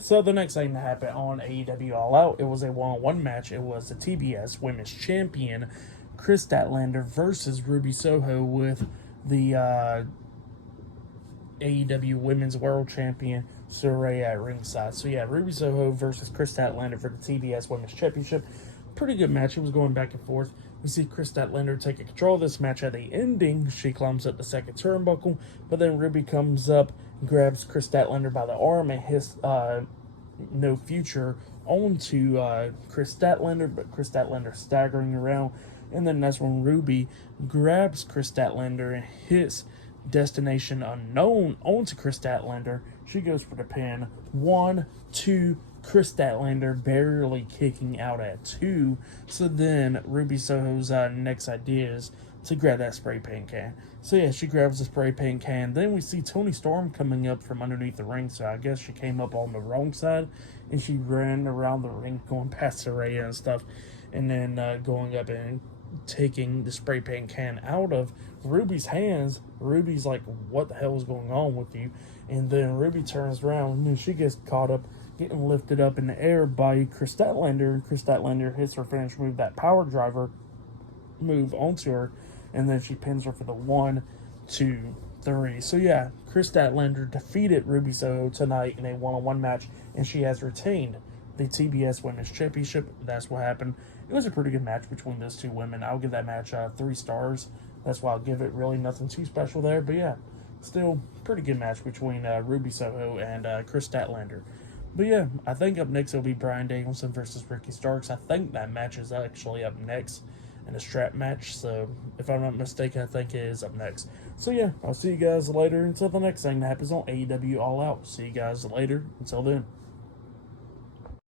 So the next thing that happened on AEW All Out, it was a one-on-one match. It was the TBS Women's Champion, Kris Statlander versus Ruby Soho with the AEW Women's World Champion, Saraya at ringside. So yeah, Ruby Soho versus Kris Statlander for the TBS Women's Championship. Pretty good match. It was going back and forth. We see Kris Statlander taking control of this match at the ending. She climbs up the second turnbuckle, but then Ruby comes up, grabs Kris Statlander by the arm, and hits No Future onto Kris Statlander, but Kris Statlander staggering around. And then that's when Ruby grabs Kris Statlander and hits Destination Unknown onto Kris Statlander. She goes for the pin. 1, 2, Kris Statlander barely kicking out at 2. So then Ruby Soho's next idea is to grab that spray paint can. So yeah, she grabs the spray paint can. Then we see Toni Storm coming up from underneath the ring. So I guess she came up on the wrong side and she ran around the ring going past Saraya and stuff. And then going up and taking the spray paint can out of Ruby's hands. Ruby's like, what the hell is going on with you? And then Ruby turns around and she gets caught up, getting lifted up in the air by Kris Statlander. And Kris Statlander hits her finish move, that power driver move onto her, and then she pins her for the 1, 2, 3. So yeah, Kris Statlander defeated Ruby Soho tonight in a one-on-one match, and she has retained the TBS Women's Championship. That's what happened. It was a pretty good match between those two women. I'll give that match 3 stars. That's why I'll give it. Really nothing too special there. But yeah, still pretty good match between Ruby Soho and Kris Statlander. But yeah, I think up next it'll be Bryan Danielson versus Ricky Starks. I think that match is actually up next in a strap match. So if I'm not mistaken, I think it is up next. So yeah, I'll see you guys later until the next thing that happens on AEW All Out. See you guys later. Until then.